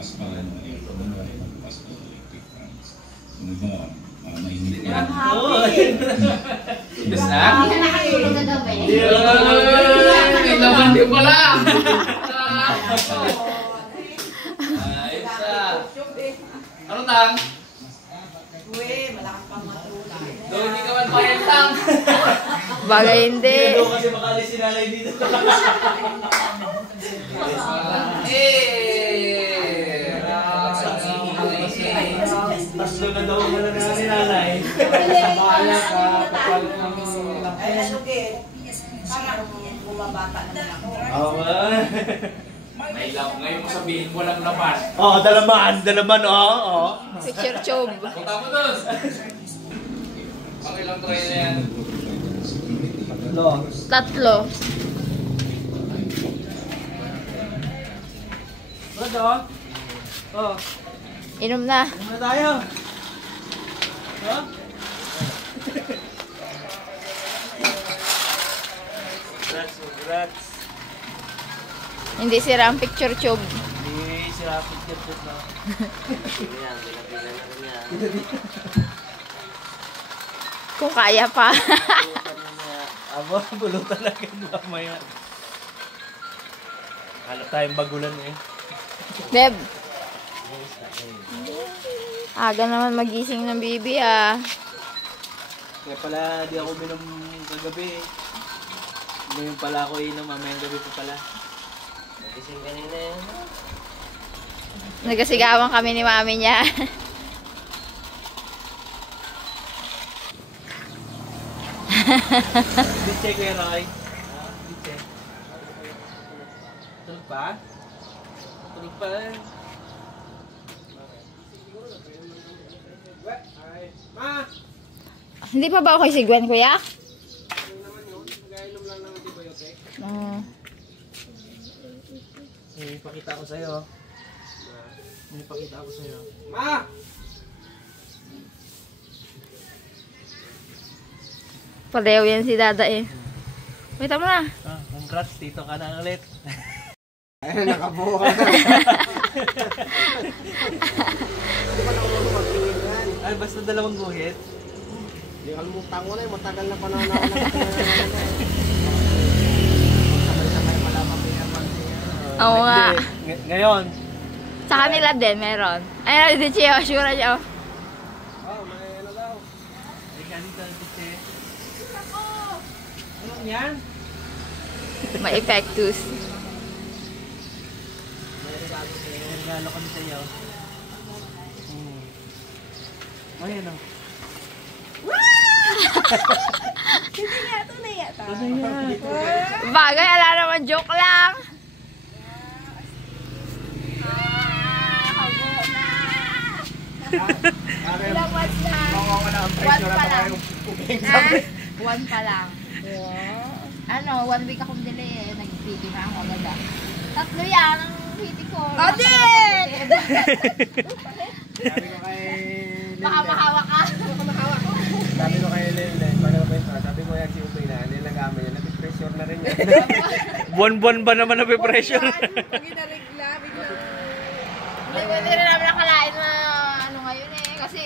Hindi pala. Ano tang? Uwe, malakas pang matulog. Doon hindi ka man payan tang. Bagay hindi. Hindi kasi makalis si nanay dito. Tatlo na daw na ni nanay. Sa bayan ka, kapal ng... Ay, ano git? Parang bumabata naman ako. Oo. May lang, ngayon mo sabihin mo lang naman. Oo, dalaman, oo. Picture tube. Punta mo doon. Okay lang try na yan. Tatlo. Ano? Oh, Inom na. ano na tayo? Ha? Congrats. Hindi sira ang picture tube. Hindi sila picture na. Kung kaya pa. Abo, bulutan na kayo mamaya. Hanap tayong bagulan eh. Beb. Aga naman magising ng bibi ah. Kaya pala di ako minom kagabi. Ngayon pala ako inom, mamayang gabi pa pala. Nagising kanina yun. Nagasigawan kami ni mami niya. Bitche ko yan, Roy. Bitche. Tulog pa? Tulog pa eh. Ma! Hindi pa ba okay si Gwen, kuya? May ipakita ko sa'yo. May ipakita ko sa'yo. Ma! Pareho yan si Dada eh. Wait mo na. Ah, congrats, dito ka na ulit. Ayun, nakabuha na. Ay, basta dalawang guhit. Hindi kalimutan ko na yung matagal na panahon na ako sabay-sabay pala papayaman siya. Oo nga. Ngayon. Sa kanila din, meron. Ayun, di siya, sure siya. Oh, may ano daw. Ay, ganito, bitche. Ano yan? May epectus. Regalo kami sa iyo. Ayan o. Hindi nga, tunay yata. Bagay, ala naman, joke lang. Ilang months na? Mawawala ang One pressure pa na lang. ubing Ah, sabi. 1 pa lang. Ano, 1 week akong delay eh. Nag-piti na ako agad ah. 3 yan ang piti ko. Odin! Sabi ko kay Baka mahawa ka. Sabi ko kay Lele, paano ba ito? Sabi ko yan si Ubay na, nilagama niya, nag-pressure na rin yan. Buwan-buwan ba naman na-pressure? Pag inaregla, biglang... Hindi rin namin nakalain na ano ngayon eh. Kasi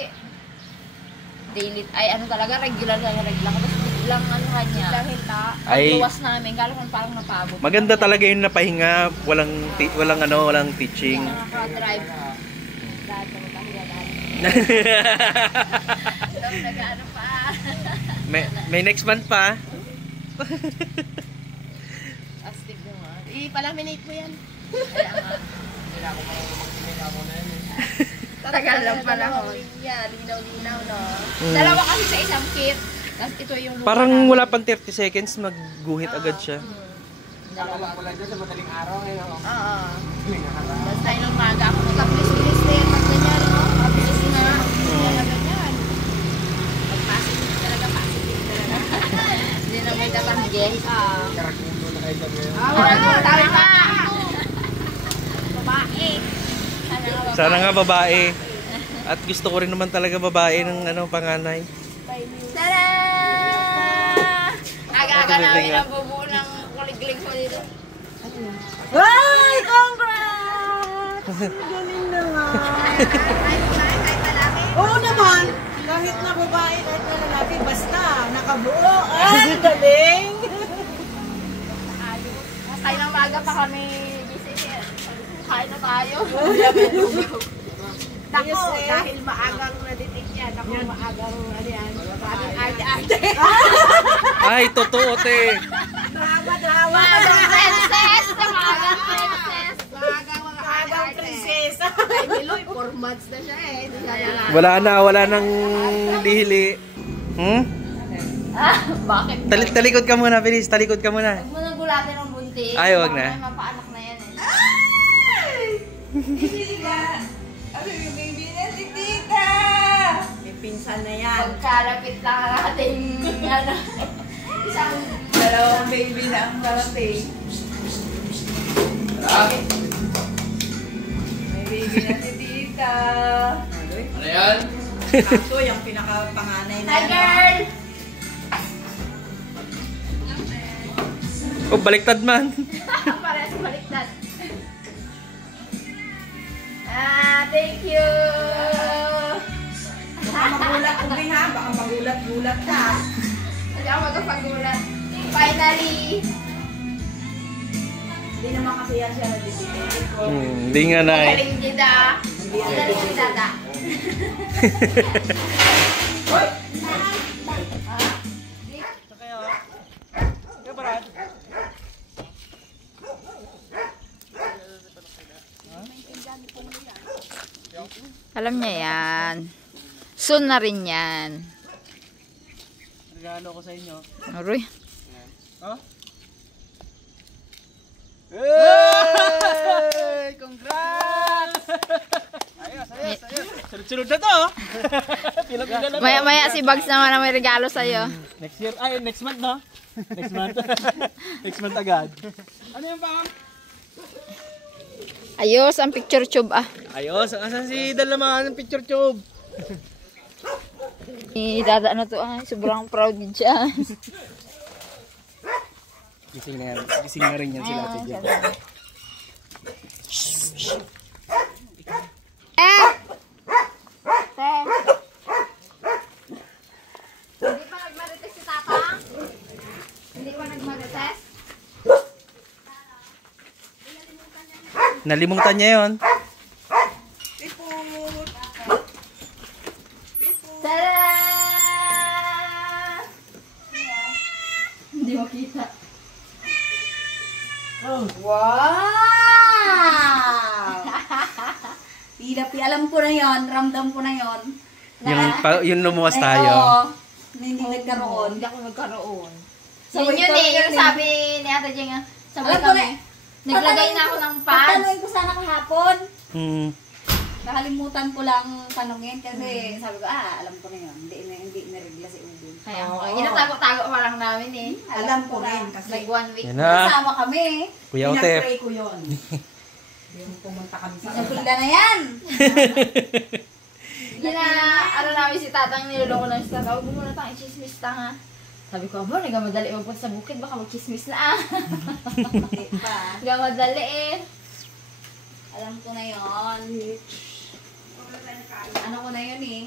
daily, ay ano talaga, regular na regular. Tapos biglang ano kanya. Biglang hinta. Ang Ay. luwas namin, kala ko parang napagod. Maganda talaga yung napahinga, walang teaching. Nakaka-drive. Dahil ko pahiya dahil. Tapos nag-ano pa. may next month pa. Astig naman. I-palaminate mo yan. Kaya nga. Hindi na ako marunong mag-email ako na yun. Tagal lang pala ako. Yan, linaw-linaw, no? Dalawa kasi sa isang kit. Tapos ito yung lupa Parang namin. wala pang 30 seconds, magguhit agad siya. Ako lang pala dyan sa madaling araw ngayon ako. Oo. Madaling araw. Tapos tayo ng maga ako nag-bilis-bilis na yan pag ganyan, no? Mabilis na. Talaga yan. Pag positive talaga, positive talaga. Hindi na may tatanggi. Karakulo na kayo dyan ngayon. Tama ka! Babae. Sana nga babae. At gusto ko rin naman talaga babae ng panganay. Tada! Aga-aga namin ang bubuo ng kuliglig ko dito. Ay, congrats! Galing naman. Oo naman. Kahit na babae, kahit na lalaki, basta nakabuo. Ay, galing. Kain ng maga pa kami gising. Kain na tayo. Ako, Dahil maagang na-detect yan. Ako maagang ano yan. Maraming arte-arte. Ay, totoo, te. drama. Maagang princess. Maagang princess. Maagang prinsesa. Kay Miloy, 4 months na siya eh. Hindi siya Wala nang lihili. Bakit? Talikod ka muna, Feliz. Talikod ka muna. Huwag mo nang gulatin ng buntis. Ay, wag na. May mapaanak na yan eh. Ano yung baby na si Tita? May pinsan na yan. Pagkalapit lang ang ating ano. Isang Dalawang baby na ang parating. May baby na si Tita. Ano yan? Kaso yung pinakapanganay na. Hi girl! Oh, baliktad man. Parehas baliktad. Thank you! Baka magulat ubi ha. Baka magulat-gulat ka. Hindi ako magpagulat. Finally! Hindi naman kasi yan siya nabibigay ko. Hindi nga, Nay. Magaling kita. Magaling kita ta. Hoy! Alam niya yan. Soon na rin yan. Regalo ko sa inyo. Aroy. Oh? Hey! Congrats! Ayos. Sunod-sunod na to. Pila-pila na to. Maya-maya si Bugs naman ang may regalo sa'yo. Next year, next month, no? Next month. Next month agad. Ano yung pang? Ayos, ang picture tube ah. Ayos, asan si Dalaman ng picture tube? Dada na to ah. Sobrang proud dyan. Gising na rin yan sila ate dyan. Hindi pa nagmarites si Tatang? Hindi pa nagmarites? Nalimutan niya yon. Tada! Hindi makita. Wow! Pilapi, alam ko na yon, ramdam ko na yon. Yung lumuwas tayo. Hindi nagkaroon. Hindi ako nagkaroon. Sabay Yun kami eh, yung yun eh. sabi ni Ate Jeng, sabay Alam ko kami. Naglagay na ako ng pants. Tatanungin ko sana kahapon. Hmm. Nakalimutan ko lang tanungin kasi sabi ko, alam ko na yun. Hindi na-regla si Udin. Kaya Oo. inatago-tago pa lang namin eh. Alam ko rin kasi Like 1 week. Yan na. kasama kami. Kuya Otep. Pinag-pray ko yun. Yung pumunta kami sa Nabigla na yan. Hindi na, ano namin si Tatang, niloloko lang si Tatang. Huwag mo na tayong chismis tanga. Sabi ko, abo, nagamadali magpunta sa bukid, baka mag-chismis na ah. Hindi pa. Nagamadali eh. Alam ko na yun. Ano ko na yun eh.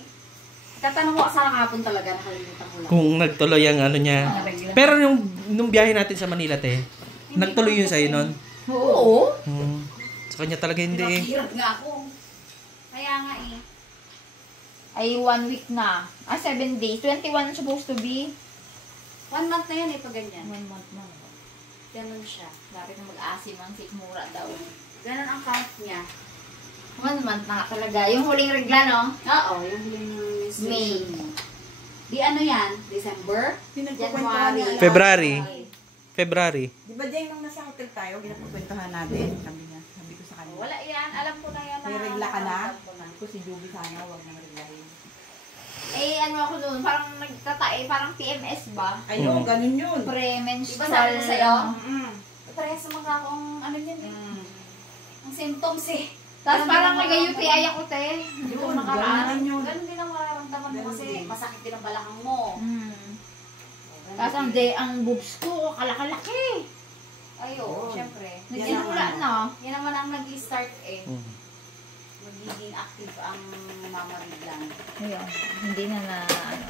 Tatanong ko sa kahapon talaga, nakalimutan ko lang. Kung nagtuloy ang ano niya. Pero nung biyahe natin sa Manila, te, nagtuloy yun sa'yo nun. Oo. Sa kanya talaga hindi eh. Hirap nga ako. Kaya nga eh. Ay, 1 week na. 7 days. 21 supposed to be. 1 month na yan eh, pag ganyan. 1 month na. Ganun siya. Bakit na mag-asim ang sikmura daw. Ganun ang count niya. 1 month na nga talaga. Yung huling regla, no? Oo, yung huling May. Di ano yan? December? January. February. Di ba dyan nung nasa hotel tayo, ginapagkwentuhan natin. Sabi ko sa kanya. Wala yan. Alam ko na yan. May regla ka na? Ko si Juby sana, huwag nang reglahin. Eh, ano ako noon? Parang nagtatae. Parang PMS ba? Ayun, ganun yun. Pre-menstrual. Diba sabi ko sa'yo? Parehas sa mga akong ano yan eh. Ang symptoms eh. Tapos parang nag-UTI ako, te. Dito Yun, nakaraan. ganun yun. Ganun din ang mararamdaman mo kasi. Masakit din ang balakang mo. Tapos ang boobs ko, kalakalaki. Ayo, syempre. Nagsimula na. Yan naman ang nag-start eh. magiging active ang mama biglang. Ayun, hindi na ano.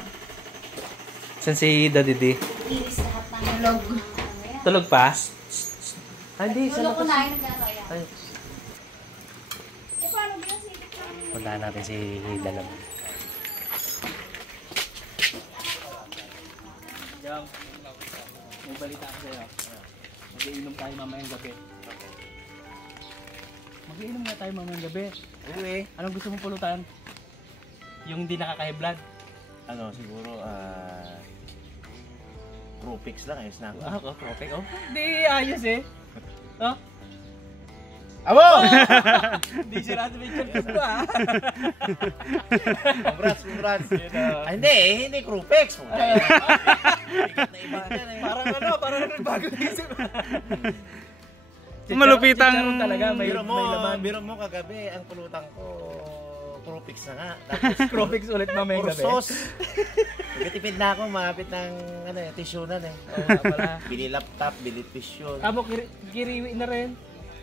Saan si Daddy D? Iris lahat ng Tulog. ano yan. Tulog pa? Ay, hindi. Sa Tulog ko labas. na, nagkano yan. Ay, Eh, paano ba yung silip lang? puntahan natin si Dalam. Jam, may balita ako sa'yo. Mag-iinom tayo mamayang gabi. Mag-iinom nga tayo mamayang gabi. Uwi. Anong gusto mong pulutan? Yung hindi nakaka-blood. Ano, siguro, Tropix lang, ayos na ako. Ako, perfect. Oh, hindi, ayos eh. Oh, Abo! hindi sila sa picture gusto ah. Congrats. Hindi Tropix. Parang ano, parang bago isip. Malupitang... Chicharon talaga, may laman. Biro mo kagabi, ang pulutan ko, Tropix na nga. Tapos, Tropix ulit mamayang gabi. Ursos. Nagtipid na ako, malapit ng tisyonan eh. Oo nga pala. Bili laptop, bili tisyon. Amo, kiriwi na rin.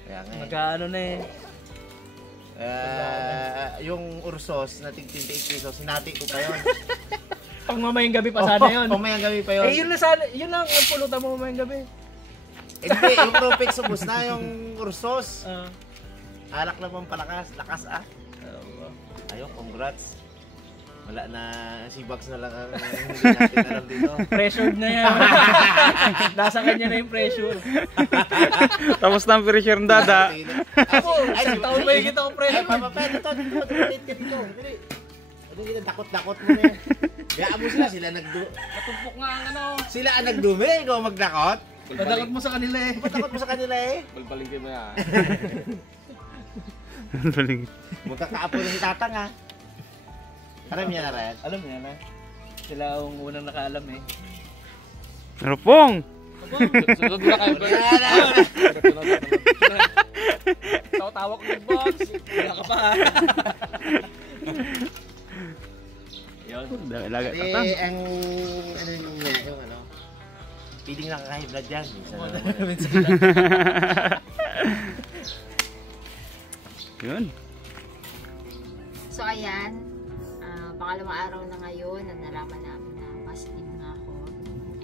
Kaya nga eh. Magkaano na eh. Yung ursos na tig 28 pesos, sinati ko pa yun. Pang mamayang gabi pa sana yun. Pamayang gabi pa yun. Eh, yun lang ang pulutan mo mamayang gabi. Hindi, yung Tropix ubos na, yung ursos. Ah. Alak naman palakas, lakas ah. Ayun, congrats. Wala na, si Bugs na lang ang hindi natin alam dito. Pressured na yan. Nasa kanya na yung pressure. Tapos na ang pressure ng dada. Ako, Isang taon ba yung kita ko Ay, pressure? papa, dito, rotate ka dito. Ano yung dakot-dakot mo na yan. Kaya mo sila Natumpok nga ang ano. sila ang nagdumi, ikaw magdakot. Padakot mo sa kanila eh. Patakot mo sa kanila eh. Balbaling kayo mo yan. Magkakaapo na si Tatang ah. Alam niya na rin. Alam niya na. Sila ang unang nakaalam eh. Rupong! Sunod na kayo. Tawa-tawa ko yung box. Wala ka pa. Yun. Lagat Eh, atang. ang ano yung ano. Piling nakaka-high blood yan. Minsan na naman. Yun. So ayan, pangalawang araw na ngayon na nalaman namin na positive na ako.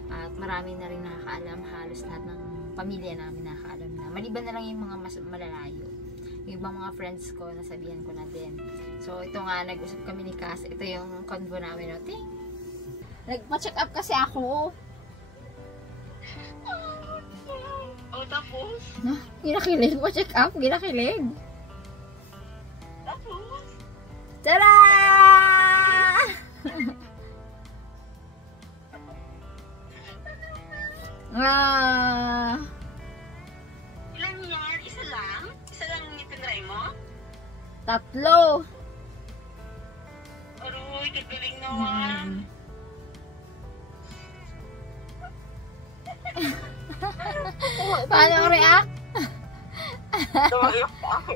At marami na rin nakakaalam, halos lahat ng pamilya namin nakakaalam na. Maliban na lang yung mga mas malalayo. Yung ibang mga friends ko, nasabihan ko na din. So ito nga, nag-usap kami ni Cass. Ito yung convo namin. No? Nagpa-check up kasi ako. O tapos? Ginakilig, pa-check up, ginakilig. Tapos? Tada! Ilan yan? Isa lang? Isa lang yung itinry mo? Tatlo. Aroy, kagaling naman. Paano ang react? Tumayok pa ako.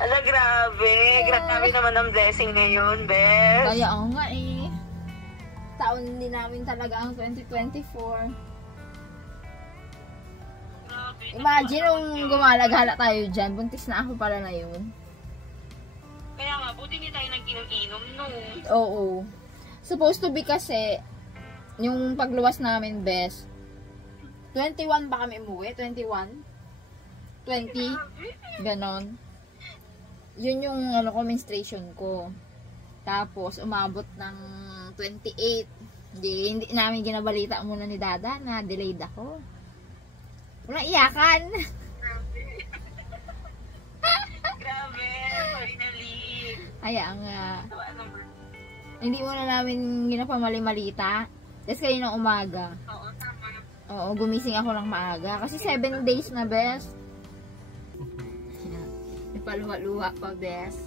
Ala, grabe. Grabe naman ang blessing ngayon, Bes. Kaya ako nga eh. Taon din namin talaga ang 2024. Grabe. Imagine nung gumalagala tayo dyan, buntis na ako pala na yun. Kaya nga, buti hindi tayo nag-inom-inom, no? Oo. Supposed to be kasi, yung pagluwas namin, best, 21 ba kami umuwi? 21? 20? Ganon. Yun yung ano ko, menstruation ko. Tapos, umabot ng 28. Hindi namin ginabalita muna ni Dada na delayed ako. Walang iyakan. Grabe, finally. Kaya nga. So, ano ba? Hindi muna namin ginapamali-malita. Tapos kayo ng umaga. Oo, tama. Oo, gumising ako ng maaga. Kasi 7 days na, best. May paluwa-luwa pa, best.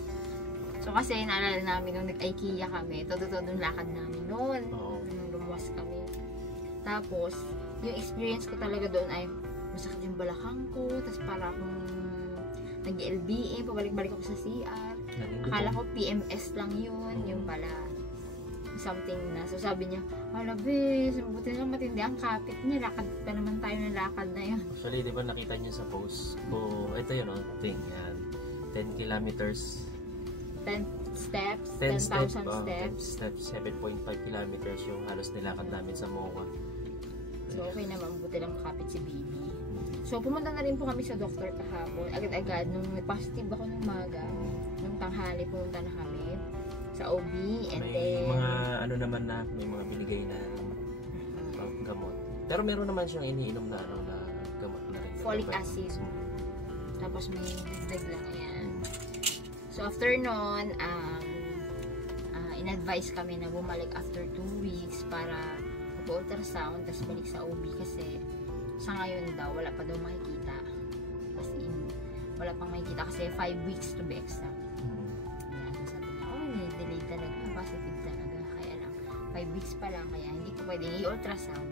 So, kasi naalala namin nung nag-IKEA kami, todo-todo yung lakad namin noon. Oo. Nung lumuwas kami. Tapos, yung experience ko talaga doon ay masakit yung balakang ko, tapos para akong nag-LBA, pabalik-balik ako sa CR. Akala ko PMS lang yun, yung pala something na. So sabi niya, hala be, buti lang matindi ang kapit niya. Lakad pa naman tayo ng lakad na yun. Actually, di ba nakita niyo sa post ko, ito yun, thing, yan. 10 kilometers. 10 steps, 10 10,000 steps. 7.5 kilometers yung halos nilakad namin sa MOA. So okay naman, buti lang makapit si baby. So pumunta na rin po kami sa doktor kahapon. Agad-agad, nung may positive ako ng umaga, nung tanghali pumunta na kami sa OB, and May then mga ano naman na, may mga binigay na gamot. Pero meron naman siyang iniinom na ano na gamot na rin. folic acid. Tapos may dagdag lang yan. So after nun, in-advise kami na bumalik after 2 weeks para mag-ultrasound, tapos balik sa OB kasi sa ngayon daw, wala pa daw makikita. As in, wala pang makikita kasi 5 weeks to be exact. Ayan, so sabi niya, oh, delay talaga, positive talaga. Kaya lang, 5 weeks pa lang, kaya hindi ko pwedeng i-ultrasound.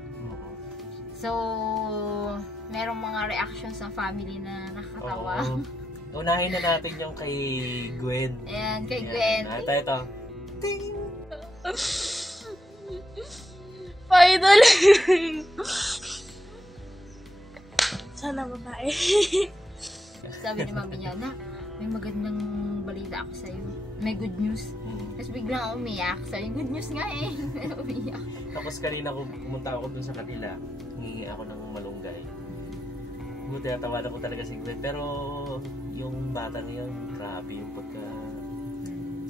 So, merong mga reactions ng family na nakakatawa. Oo. Unahin na natin yung kay Gwen. Ayan, kay Gwen. Ito. Finally! Sana babae. Sabi ni mami niya, na, may magandang balita ako sa'yo. May good news. Tapos biglang umiyak. Sabi, good news nga eh. Umiyak. Tapos kanina pumunta ako dun sa kanila. Hingi ako ng malunggay. Buti natawanan ko talaga si Gwen. Pero yung bata niya, grabe yung pagka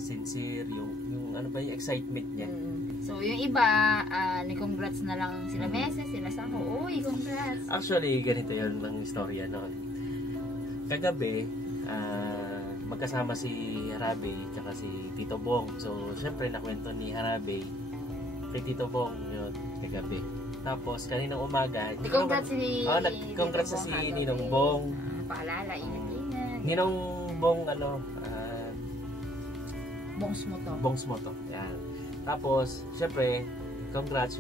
sincere, yung ano ba yung excitement niya. So yung iba, ni-congrats na lang sila Meses, sila Sangko. Uy, congrats! Actually, ganito yun ng istorya noon. Kagabi, magkasama si Harabe at si Tito Bong. So, syempre, nakwento ni Harabe kay Tito Bong yun, kagabi. Tapos, kaninang umaga, Congrats si congrats si Ninong Bong. Paalala, ingat-ingat. Ninong Bong, Bongs mo to. Yan. Tapos, syempre, congrats.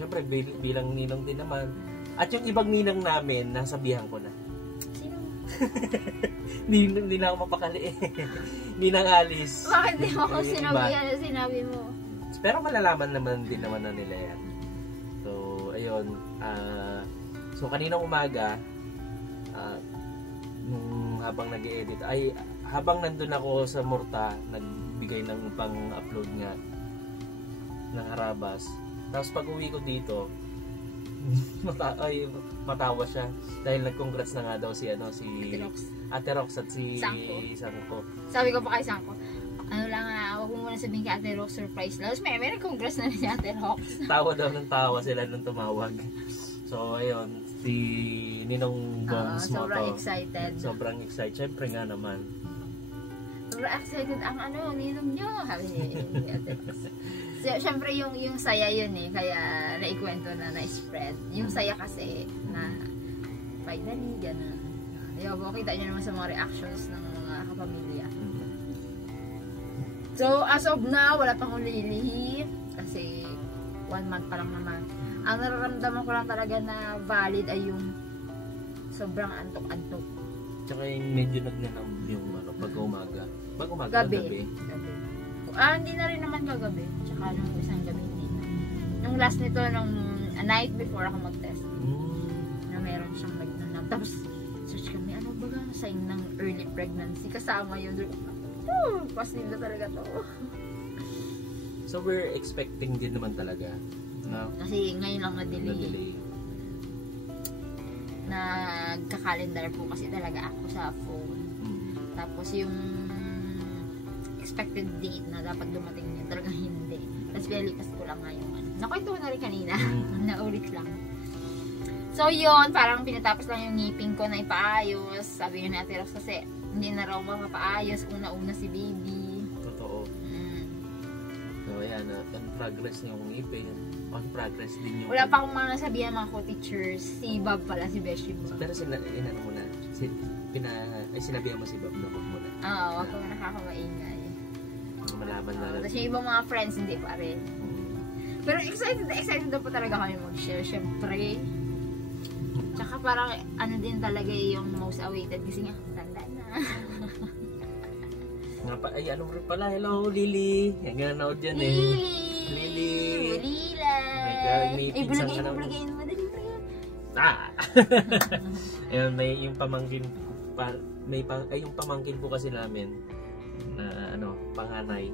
Syempre, bilang ninong din naman. At yung ibang ninang namin, nasabihan ko na. Sino? Hindi na ako mapakali eh. Ninang Alice. Bakit di mo ako Yung sinabihan na sinabi mo? Pero malalaman naman din naman na nila yan. So, ayun. So, kaninang umaga, nung habang nag-edit, habang nandun ako sa Murta, nagbigay ng pang-upload nga ng Harabas. Tapos pag uwi ko dito, matawa siya dahil nag-congrats na nga daw si Ate Rox at si Sangko. Sabi ko pa kay Sangko, ano lang huwag mo muna sabihin kay Ate Rox, surprise lang. Tapos may congrats na si Ate Rox. Tawa daw ng tawa sila nung tumawag. So ayun, si Ninong Bongs mo to. Sobrang excited. Siyempre nga naman. Sobrang excited ang ninong nyo. Sabi ni Ate Rox. So, syempre yung saya yun eh, kaya naikwento na-spread. Yung saya kasi na finally, gano'n. Ayaw po, kita nyo naman sa mga reactions ng mga kapamilya. So, as of now, wala pang ulilihit kasi 1 month pa lang naman. Ang nararamdaman ko lang talaga na valid ay yung sobrang antok-antok. Tsaka yung medyo nagnanam yung pag umaga. Pag umaga, gabi. Hindi na rin naman kagabi. Tsaka nung isang gabi hindi na. Nung last nito, nung a night before ako mag-test, na meron siyang nagnanam. Tapos, search kami, ano ba sign ng early pregnancy? Kasama yun. Positive na talaga to. So, we're expecting din naman talaga. No? Kasi ngayon lang na-delay. Nagka-calendar po kasi talaga ako sa phone. Tapos yung expected date na dapat dumating yun, talagang hindi. Tapos pinalipas ko lang ngayon. Nakwento ko na rin kanina. Naulit lang. So yun, parang pinatapos lang yung ngipin ko na ipaayos. Sabi yun ni Ate Rox kasi hindi na raw mapaayos. Una-una si baby. Totoo. So ayan, on progress yung ngipin. On progress din yung... Wala pa akong mga nasabihan mga co-teachers. Si Bob pala, si Beshi Bob. Pero inano mo na, sinabihan mo si Bob na huwag mo na. Oo, wag ko nakakamaingay. Malaban na lang. Tapos yung ibang mga friends, hindi pa rin. Pero excited na po talaga kami mag-share. Siyempre. Tsaka parang ano din talaga yung most awaited. Kasi nga, tanda na. Ano rin pala, hello Lily. Yan nga nanood yan eh. Lily! Lily. Bulilan. My God, may pinsan ka naman. Ibulagayin mo. Dali. Ayun, may yung pamangkin yung pamangkin po kasi namin na panganay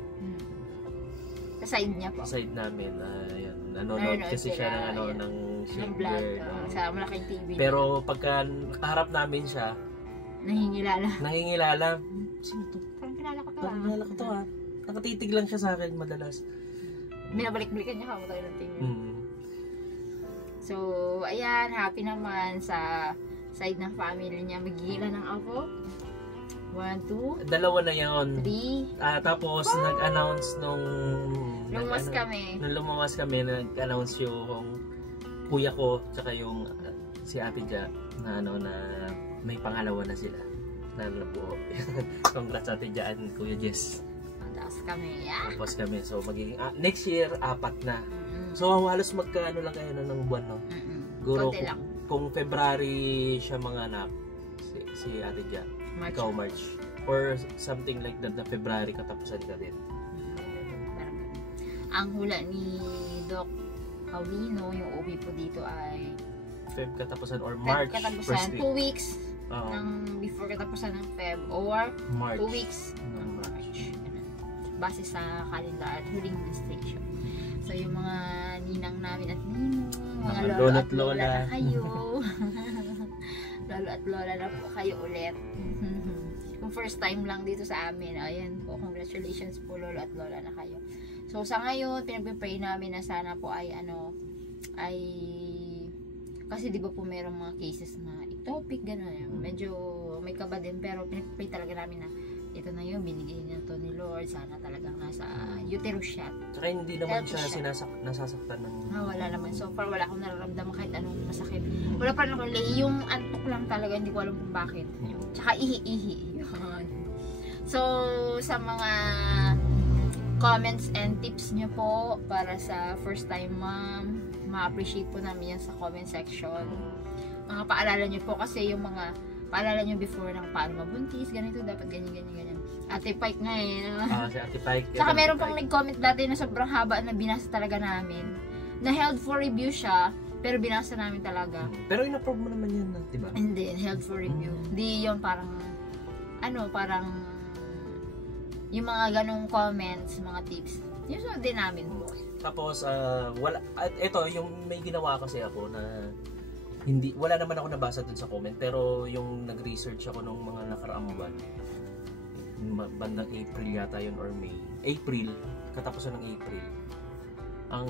Sa side niya po. sa side namin. Ayun, nanonood kasi siya ng ng Ng vlog. Sa malaking TV. Pero pagka harap namin siya, nangingilala. Sino to? Parang kilala ko to. Parang kilala ko to ah. Nakatitig lang siya sa akin madalas. Binabalik-balikan niya kamo tayo ng TV. Mm. So, ayan, happy naman sa side ng family niya. Magigila ng ako. 1, 2, Dalawa na yon. 3. Tapos nag-announce nung Lumuwas kami. Nung lumawas kami, nag-announce yung kuya ko tsaka yung si Ate Ja na na may pangalawa na sila. Na po. Congrats Ate Ja and Kuya Jess. Tapos kami, yeah. Tapos kami. So magiging next year 4 na. So halos magkaano lang kayo ng buwan no. Guro Konti lang. kung February siya mga anak si Ate Ja. March. Ikaw March. Or something like that na February katapusan ka din. Ang hula ni Doc Paulino, yung OB po dito ay Feb katapusan or March. katapusan, 2 weeks Oo. ng before katapusan ng Feb or March. 2 weeks ng March. Base sa calendar at huling menstruation. So yung mga ninang namin at ninong, mga lolo at lola na kayo. Lolo at lola na po kayo ulit. Kung first time lang dito sa amin, ayan po, congratulations po lolo at lola na kayo. So sa ngayon, pinag-pray namin na sana po ay kasi di ba po merong mga cases na ectopic, gano'n. Medyo may kaba din, pero pinag-pray talaga namin na ito na yun, binigay niya to ni Lord. Sana talagang nasa uterus siya. Tsaka hindi naman siya nasasaktan ng... Wala naman. So far, wala akong nararamdaman kahit anong masakit. Wala pa rin ako. Yung antok lang talaga, hindi ko alam kung bakit. Tsaka ihi-ihi. Yun. So, sa mga comments and tips niyo po para sa first time mom, ma-appreciate po namin yan sa comment section. Mga paalala niyo po kasi yung mga paalala nyo before ng paano mabuntis, ganito, dapat ganyan. Ate Pike nga eh. Si Ate Pike. Saka meron pang nag-comment dati na sobrang haba na binasa talaga namin. Na held for review siya, pero binasa namin talaga. Pero in-approve mo naman yan, diba? Hindi, held for review. Hindi yun parang, parang, yung mga ganong comments, mga tips, yun so din namin po. Tapos, ito, yung may ginawa kasi ako na wala naman ako nabasa dun sa comment, pero yung nag-research ako nung mga nakaraang buwan, bandang April yata yun or May. April, katapusan ng April. Ang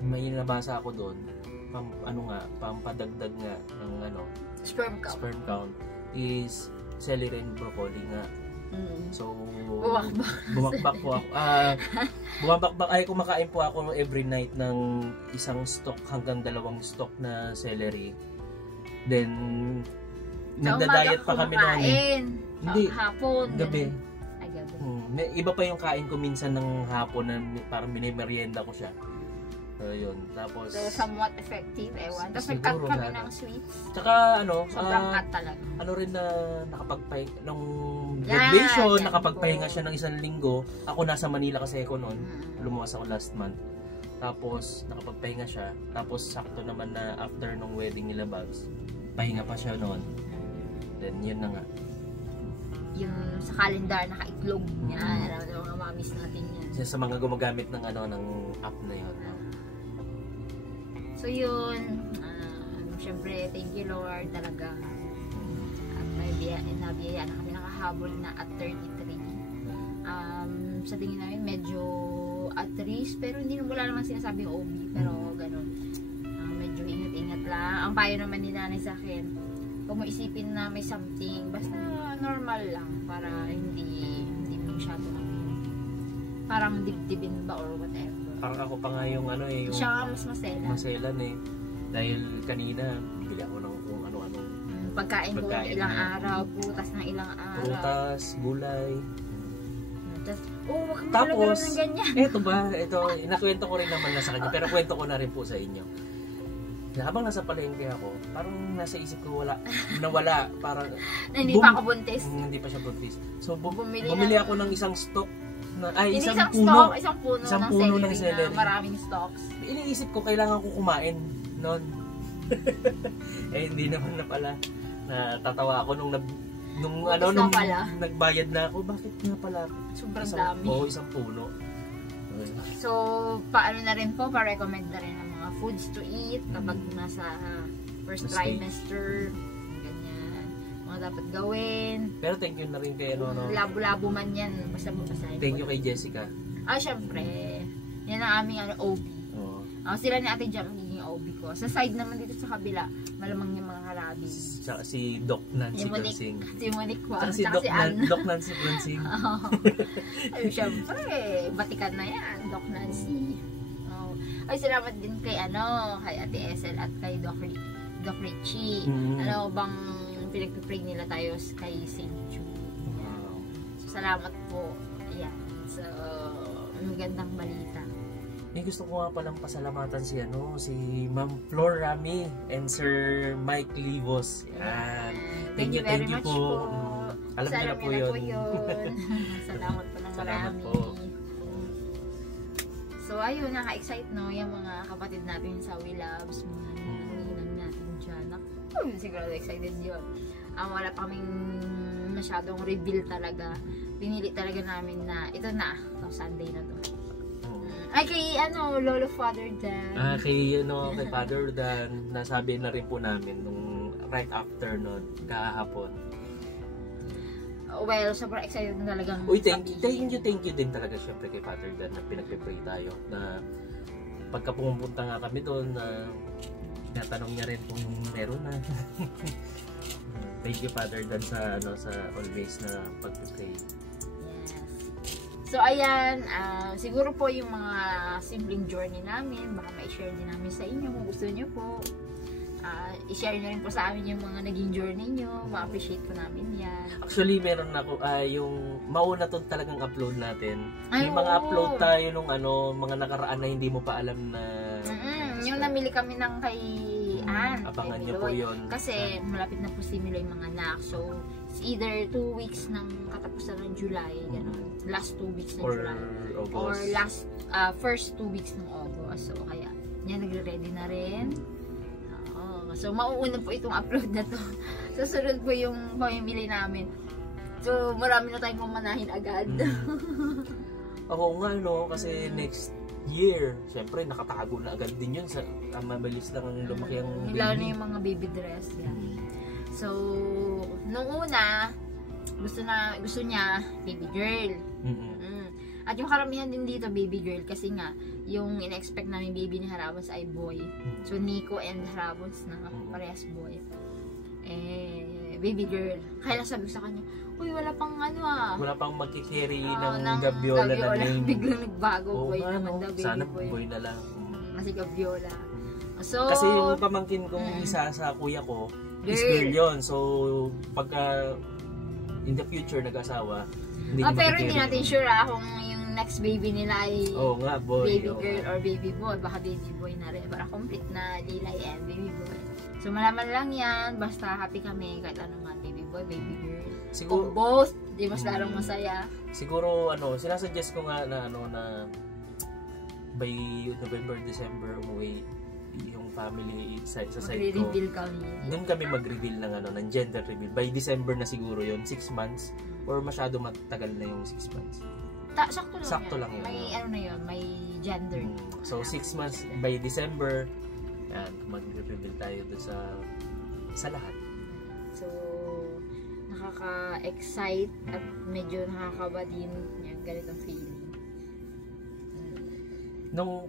may nabasa ako doon, pampadagdag nga ng sperm count is celery and broccoli nga. So, bumakbak po ako. Kumakain po ako every night ng isang stock hanggang 2 stock na celery. Then, nagda-diet pa kami noon. Hindi, hapon. Gabi. Ay, gabi. Iba pa yung kain ko minsan ng hapon na parang minimerienda ko siya. So, yun. Tapos, So, somewhat effective, ewan. Tapos siguro, nag-cut kami ng sweets. Tsaka, Sobrang cut talaga. rin na nakapagpahinga, nung graduation, yan nakapagpahinga po. siya ng 1 linggo. Ako nasa Manila kasi ako noon. Lumuwas ako last month. Tapos, nakapagpahinga siya. Tapos, sakto naman na after nung wedding nila Babs, pahinga pa siya noon. Then, yun na nga. Yung sa calendar, naka-itlog niya. Alam mo, mga mamis natin yan. Sa mga gumagamit ng ng app na yun. So yun, syempre thank you Lord talaga. At nabiyaya na kami nakahabol na at 33. Sa tingin namin medyo at risk, pero hindi wala naman sinasabing OB, pero ganun. Medyo ingat-ingat lang. Ang payo naman ni nanay sa akin, huwag mo isipin na may something, basta normal lang para hindi masyado parang dibdibin ba or whatever. Parang ako pa nga yung yung siya mas masela. Maselan dahil kanina bibili ako ng kung ano-ano pagkain ko ng ilang araw, prutas ng ilang araw, prutas, gulay. Wag mo Tapos ng ganyan. ito inakwento ko rin naman na sa kanya, pero kwento ko na rin po sa inyo. Habang nasa palengke ako, parang nasa isip ko nawala, parang hindi pa ako buntis. Hindi pa siya buntis. So bumili Bumili ako ng isang stock na, ay, Hindi isang stock, puno. isang puno Isang ng puno ng celery celery. na maraming stocks. Iniisip ko, kailangan ko kumain noon. Eh, hindi naman na pala. Natatawa ako nung Bukas na pala. nagbayad na ako. Bakit nga pala? Sobrang dami. Oo, isang puno. So, paano na rin po, pa-recommend na rin ng mga foods to eat kapag nasa first First trimester, ganyan, mga dapat gawin. Pero thank you na rin kay Labo-labo man yan, basta mabasahin Thank po. you kay Jessica. Syempre, yan ang aming OB. Oo. Sila ni Ate Jam magiging OB ko. Sa side naman dito sa kabila, malamang yung mga karabis. Tsaka si Doc Nancy Glansing. Si Monique Wang, Tsaka si Doc Nancy Glansing. Ay, syempre, batikan na yan, Doc Nancy. Ay, salamat din kay kay Ate Esel at kay Doc Richie. Ano bang pinagpipray nila tayo kay St. Jude. So, salamat po. Ayan. So, magandang balita. Gusto ko nga palang pasalamatan si Ma'am Flor Rami and Sir Mike Livos. Yan. Thank you very much po. Alam niyo na po yun. Salamat po ng Salamat marami. po. So ayun, naka-excite no, yung mga kapatid natin sa We Loves, mga ninang natin dyan. Siguro excited yun. Wala pa kaming masyadong reveal talaga. Pinili talaga namin na ito na, Sunday na to. Ay, kay Lolo Father Dan. Kay Father Dan, nasabi na rin po namin nung right after nun, kahapon. Well, sobrang excited na talagang Uy, thank you din talaga syempre kay Father Dan na pinagpe-pray tayo. Na pagka pumupunta nga kami doon, tinatanong niya rin kung meron na. Thank you Father Dan sa always na pagpe-pray. Yes. So ayan, siguro po yung mga simpleng journey namin, baka ma-share din namin sa inyo kung gusto niyo po. I-share nyo rin po sa amin yung mga naging journey nyo. Ma-appreciate po namin yan. Actually, meron ako, yung mauna to talagang upload natin. Ay, may mga oo. upload tayo nung mga nakaraan na hindi mo pa alam na... Yung namili kami ng kay Ann. Abangan kay nyo po Miloy. yun. Kasi malapit na po si Miloy mga anak. So, it's either 2 weeks ng katapusan ng July, ganun. Last 2 weeks ng Or July. August. Or first 2 weeks ng August. So, kaya, yan, nagre-ready na rin. So, mauuna po itong upload na to. Susunod po yung pamimili namin. So, marami na tayong mamanahin agad. Oo nga, kasi next year, syempre, nakatago na agad din yun. Mabilis lang ang lumaki ang baby. Lalo na yung mga baby dress. Yan. So, nung una, gusto niya baby girl. At yung karamihan din dito, baby girl. Kasi nga, yung in-expect namin baby ni Harabons ay boy. So, Nico and Harabons na parehas boy. Baby girl. Kaya lang sabi ko sa kanya, uy, wala pang Wala pang magkikerry ng Gabiola na name. Biglang nagbago, boy naman daw, baby sana boy. boy na lang. Kasi Gabiola. So, kasi yung pamangkin kong isa sa kuya ko, is girl yun. So, pagka in the future nag-asawa, hindi pero hindi natin sure kung yung next baby nila ay boy, baby girl or baby boy. Baka baby boy na rin. Para complete na Lilay and baby boy. So malaman lang yan. Basta happy kami kahit ano nga, baby boy, baby girl. Siguro, kung both, di mas lalong masaya. Siguro, sinasuggest ko nga na na by November, December, umuwi yung family sa side ko. Mag-reveal kami. Doon kami mag-reveal ng gender reveal. By December na siguro yun, 6 months. Or masyado matagal na yung 6 months. Sakto lang yun. May yun, may gender. So 6 months by December, yan, mag-reveal tayo doon sa lahat. So, nakaka-excite at medyo nakakaba din yung ganitong feeling. Nung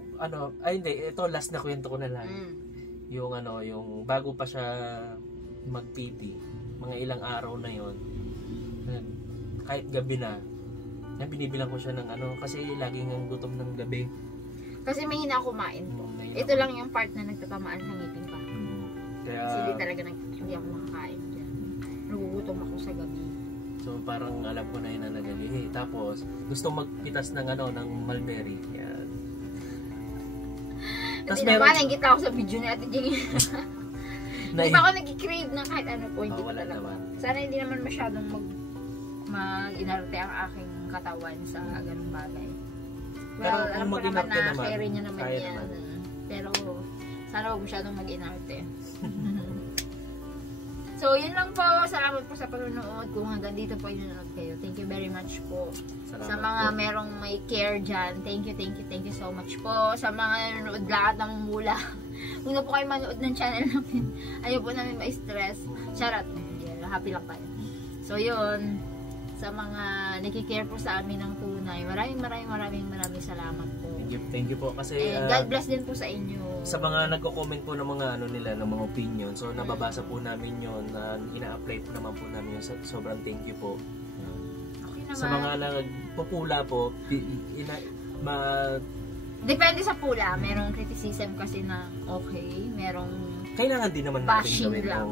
hindi, ito last na kwento ko na lang. Yung yung bago pa siya mag-PT, mga ilang araw na yon, kahit gabi na, binibilang ko siya ng kasi laging ang gutom ng gabi. Kasi may hina kumain po. Ito lang yung part na nagtatamaan sa ngipin pa. Kaya, kasi hindi ako makakain dyan. Nagugutom ako sa gabi. So parang alam ko na yun na nagalihi. Tapos gusto magpitas ng ng mulberry. Yan. Hindi naman, nangkita ako sa video ni Ate Jing. Hindi pa ako nag-crave ng kahit ano po. Hindi wala talaga. Naman. Sana hindi naman masyadong mag-inarte ang aking katawan sa ganung bagay. Pero Well, kung alam ko naman mag-inarte na naman, carry niya naman kaya yan. naman. Pero sana huwag masyadong mag-inarte. So, yun lang po. Salamat po sa panonood. Kung hanggang dito po yung nanonood kayo. Thank you very much po. Salamat Sa mga po. merong may care dyan. Thank you so much po. Sa mga nanonood lahat ng mula. Huwag na po kayo manood ng channel namin. Ayaw po namin ma-stress. Charot. Happy lang tayo. So, yun. Sa mga nakikare po sa amin ng tunay. Maraming salamat po. Thank you po. Kasi And God bless din po sa inyo. sa mga nagko-comment po ng mga ano nila, ng mga opinion. So nababasa po namin 'yon, na ina-apply po naman po namin yun. Sobrang thank you po. Okay naman. Sa mga nagpupula po, depende sa pula. Merong criticism kasi na okay, merong kailangan din naman natin bashing gawin. lang.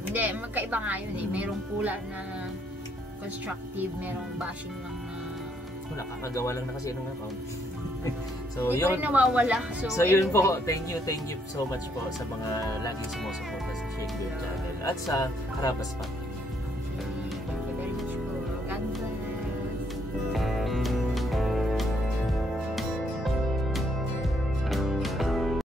Hindi, magkaiba nga yun eh. Merong pula na constructive, merong bashing lang na Wala, kakagawa lang na kasi ng account. So hindi pa yun. rin nawawala. So yun po, thank you so much po sa mga laging sumusuporta sa Shake Good Channel at sa Karabas Family.